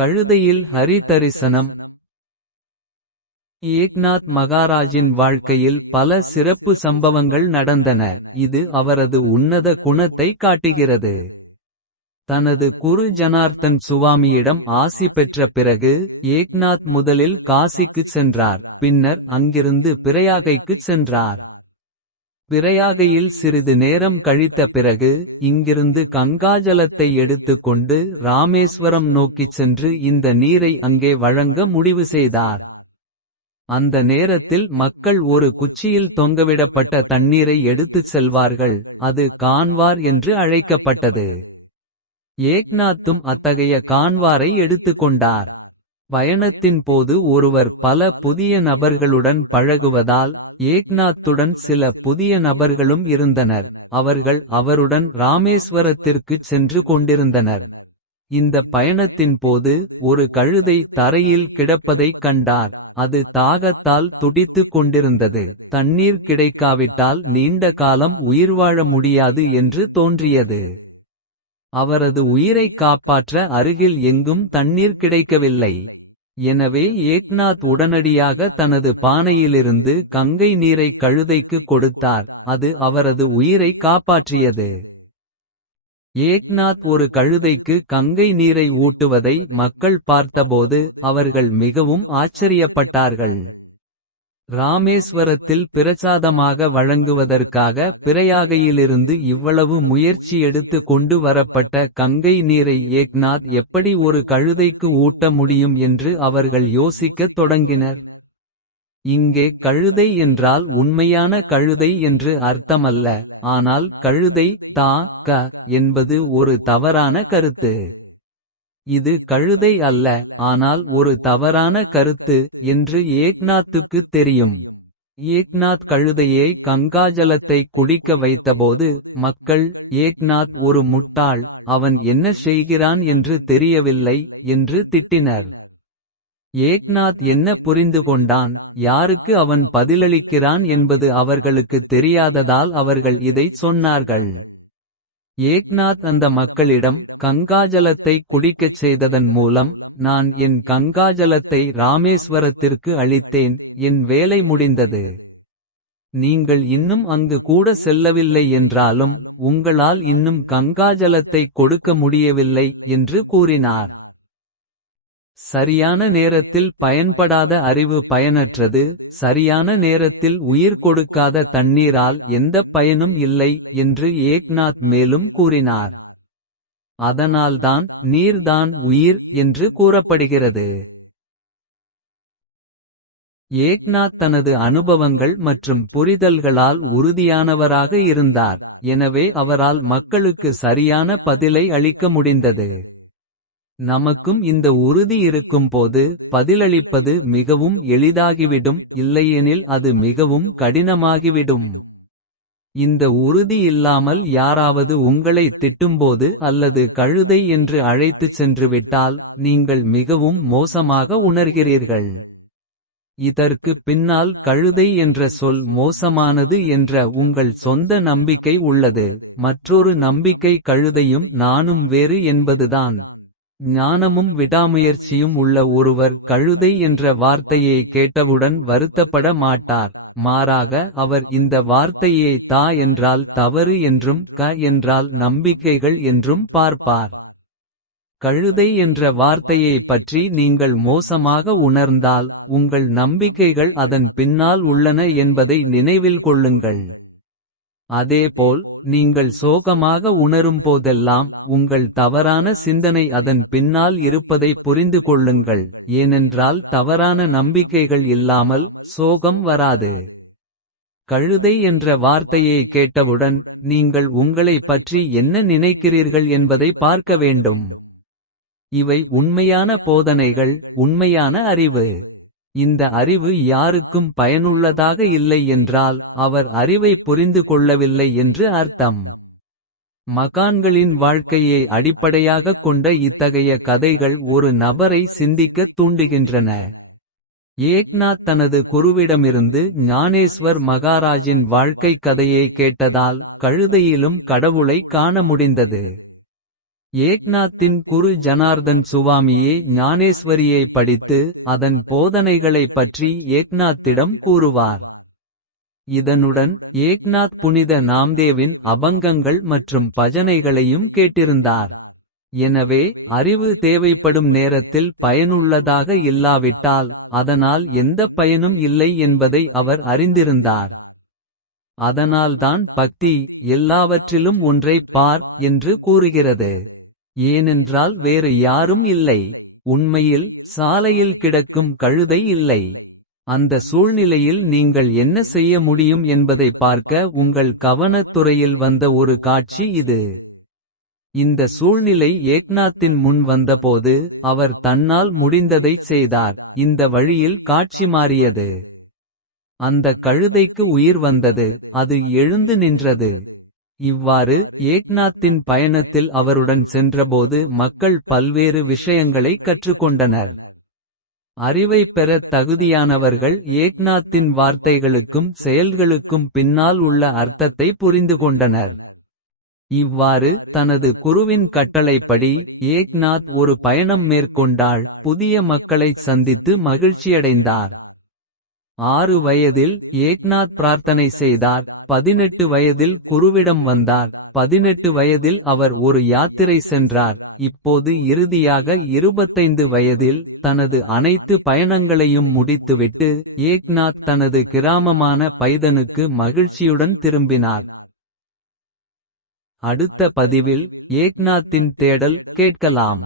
கழுதையில் ஹரி தரிசனம் ஏக்நாத் மகாராஜின் வாழ்க்கையில் பல சிறப்பு சம்பவங்கள் நடந்தன. இது அவரது உன்னத குணத்தை காட்டுகிறது. தனது குரு ஜனார்த்தன் சுவாமியிடம் ஆசி பெற்ற பிறகு ஏக்நாத் முதலில் காசிக்குச் சென்றார். பின்னர் அங்கிருந்து பிரயாகைக்குச் சென்றார். பிரயாகையில் சிறிது நேரம் கழித்த பிறகு இங்கிருந்து கங்காஜலத்தை எடுத்துக் கொண்டு ராமேஸ்வரம் நோக்கிச் சென்று இந்த நீரை அங்கே வழங்க முடிவு செய்தார். அந்த நேரத்தில் மக்கள் ஒரு குச்சியில் தொங்கவிடப்பட்ட தண்ணீரை எடுத்துச் செல்வார்கள் அது கான்வார் என்று அழைக்கப்பட்டது. ஏக்நாத்தும் அத்தகைய கான்வாரை எடுத்துக்கொண்டார். பயணத்தின் போது ஒருவர் பல புதிய நபர்களுடன் பழகுவதால் ஏக்நாத்துடன் சில புதிய நபர்களும் இருந்தனர். அவர்கள் அவருடன் ராமேஸ்வரத்திற்குச் சென்று கொண்டிருந்தனர். இந்த பயணத்தின் போது ஒரு கழுதை தரையில் கிடப்பதைக் கண்டார். அது தாகத்தால் துடித்துக் கொண்டிருந்தது. தண்ணீர் கிடைக்காவிட்டால் நீண்ட காலம் உயிர் வாழ முடியாது என்று தோன்றியது. அவரது உயிரைக் காப்பாற்ற அருகில் எங்கும் தண்ணீர் கிடைக்கவில்லை. எனவே ஏக்நாத் உடனடியாக தனது பானையிலிருந்து கங்கை நீரை கழுதைக்கு கொடுத்தார் அது அவரது உயிரை காப்பாற்றியது. ஏக்நாத் ஒரு கழுதைக்கு கங்கை நீரை ஊட்டுவதை மக்கள் பார்த்தபோது அவர்கள் மிகவும் ஆச்சரியப்பட்டார்கள். ராமேஸ்வரத்தில் பிரசாதமாக வழங்குவதற்காக பிரயாகையிலிருந்து இவ்வளவு முயற்சி எடுத்து கொண்டு வரப்பட்ட கங்கை நீரை ஏக்நாத் எப்படி ஒரு கழுதைக்கு ஊட்ட முடியும் என்று அவர்கள் யோசிக்கத் தொடங்கினர். இங்கே கழுதை என்றால் உண்மையான கழுதை என்று அர்த்தமல்ல ஆனால் கழுதை தா க என்பது ஒரு தவறான கருத்து. இது கழுதை அல்ல ஆனால் ஒரு தவறான கருத்து என்று ஏக்நாத்துக்குத் தெரியும். ஏக்நாத் கழுதையை கங்காஜலத்தை குடிக்க வைத்தபோது மக்கள் ஏக்நாத் ஒரு முட்டாள் அவன் என்ன செய்கிறான் என்று தெரியவில்லை என்று திட்டினர். ஏக்நாத் என்ன புரிந்து கொண்டான் யாருக்கு அவன் பதிலளிக்கிறான் என்பது அவர்களுக்குத் தெரியாததால் அவர்கள் இதைச் சொன்னார்கள். ஏக்நாத் அந்த மக்களிடம் கங்காஜலத்தை குடிக்கச் செய்ததன் மூலம் நான் என் கங்காஜலத்தை ராமேஸ்வரத்திற்கு அளித்தேன் என் வேலை முடிந்தது. நீங்கள் இன்னும் அங்கு கூட செல்லவில்லை என்றாலும் உங்களால் இன்னும் கங்காஜலத்தை கொடுக்க முடியவில்லை என்று கூறினார். சரியான நேரத்தில் பயன்படாத அறிவு பயனற்றது சரியான நேரத்தில் உயிர் கொடுக்காத தண்ணீரால் எந்தப் பயனும் இல்லை என்று ஏக்நாத் மேலும் கூறினார். அதனால்தான் நீர்தான் உயிர் என்று கூறப்படுகிறது. ஏக்நாத் தனது அனுபவங்கள் மற்றும் புரிதல்களால் உறுதியானவராக இருந்தார் எனவே அவரால் மக்களுக்கு சரியான பதிலை அளிக்க முடிந்தது. நமக்கும் இந்த உறுதி இருக்கும்போது பதிலளிப்பது மிகவும் எளிதாகிவிடும் இல்லையெனில் அது மிகவும் கடினமாகிவிடும். இந்த உறுதி இல்லாமல் யாராவது உங்களை திட்டும்போது அல்லது கழுதை என்று அழைத்துச் சென்றுவிட்டால் நீங்கள் மிகவும் மோசமாக உணர்கிறீர்கள். இதற்கு பின்னால் கழுதை என்ற சொல் மோசமானது என்ற உங்கள் சொந்த நம்பிக்கை உள்ளது. மற்றொரு நம்பிக்கை கழுதையும் நானும் வேறு என்பதுதான். ஞானமும் விடாமுயற்சியும் உள்ள ஒருவர் கழுதை என்ற வார்த்தையை கேட்டவுடன் வருத்தப்பட மாட்டார். மாறாக அவர் இந்த வார்த்தையை தா என்றால் தவறு என்றும் க என்றால் நம்பிக்கைகள் என்றும் பார்ப்பார். கழுதை என்ற வார்த்தையை பற்றி நீங்கள் மோசமாக உணர்ந்தால் உங்கள் நம்பிக்கைகள் அதன் பின்னால் உள்ளன என்பதை நினைவில் கொள்ளுங்கள். அதேபோல் நீங்கள் சோகமாக உணரும்போதெல்லாம் உங்கள் தவறான சிந்தனை அதன் பின்னால் இருப்பதை புரிந்து கொள்ளுங்கள் ஏனென்றால் தவறான நம்பிக்கைகள் இல்லாமல் சோகம் வராது. கழுதை என்ற வார்த்தையை கேட்டவுடன் நீங்கள் உங்களை பற்றி என்ன நினைக்கிறீர்கள் என்பதை பார்க்க வேண்டும். இவை உண்மையான போதனைகள் உண்மையான அறிவு. இந்த அறிவு யாருக்கும் பயனுள்ளதாக இல்லை என்றால் அவர் அறிவை புரிந்து கொள்ளவில்லை என்று அர்த்தம். மகான்களின் வாழ்க்கையை அடிப்படையாகக் கொண்ட இத்தகைய கதைகள் ஒரு நபரை சிந்திக்கத் தூண்டுகின்றன. ஏக்நாத் தனது குருவிடமிருந்து ஞானேஸ்வர் மகாராஜின் வாழ்க்கைக் கதையை கேட்டதால் கழுதையிலும் கடவுளை காண முடிந்தது. ஏக்நாத்தின் குரு ஜனார்தன் சுவாமியே ஞானேஸ்வரியை படித்து அதன் போதனைகளைப் பற்றி ஏக்நாத்திடம் கூறுவார். இதனுடன் ஏக்நாத் புனித நாம்தேவின் அபங்கங்கள் மற்றும் பஜனைகளையும் கேட்டிருந்தார். எனவே அறிவு தேவைப்படும் நேரத்தில் பயனுள்ளதாக இல்லாவிட்டால் அதனால் எந்தப் பயனும் இல்லை என்பதை அவர் அறிந்திருந்தார். அதனால்தான் பக்தி எல்லாவற்றிலும் ஒன்றைப் பார் என்று கூறுகிறது. ஏனென்றால் வேறு யாரும் இல்லை. உண்மையில் சாலையில் கிடக்கும் கழுதை இல்லை. அந்த சூழ்நிலையில் நீங்கள் என்ன செய்ய முடியும் என்பதைப் பார்க்க உங்கள் கவனத்துறையில் வந்த ஒரு காட்சி இது. இந்த சூழ்நிலை ஏக்நாத்தின் முன் வந்தபோது அவர் தன்னால் முடிந்ததைச் செய்தார். இந்த வழியில் காட்சி மாறியது. அந்த கழுதைக்கு உயிர் வந்தது அது எழுந்து நின்றது. இவ்வாறு ஏக்நாத்தின் பயணத்தில் அவருடன் சென்றபோது மக்கள் பல்வேறு விஷயங்களை கற்றுக்கொண்டனர். அறிவைப் பெறத் தகுதியானவர்கள் ஏக்நாத்தின் வார்த்தைகளுக்கும் செயல்களுக்கும் பின்னால் உள்ள அர்த்தத்தை புரிந்துகொண்டனர். இவ்வாறு தனது குருவின் கட்டளைப்படி ஏக்நாத் ஒரு பயணம் மேற்கொண்டாள் புதிய மக்களைச் சந்தித்து மகிழ்ச்சியடைந்தார். ஆறு வயதில் ஏக்நாத் பிரார்த்தனை செய்தார் பதினெட்டு வயதில் குருவிடம் வந்தார். பதினெட்டு வயதில் அவர் ஒரு யாத்திரை சென்றார். இப்போது இறுதியாக இருபத்தைந்து வயதில் தனது அனைத்து பயணங்களையும் முடித்துவிட்டு. ஏக்நாத் தனது கிராமமான பைதனுக்கு மகிழ்ச்சியுடன் திரும்பினார். அடுத்த பதிவில் ஏக்நாத்தின் தேடல் கேட்கலாம்.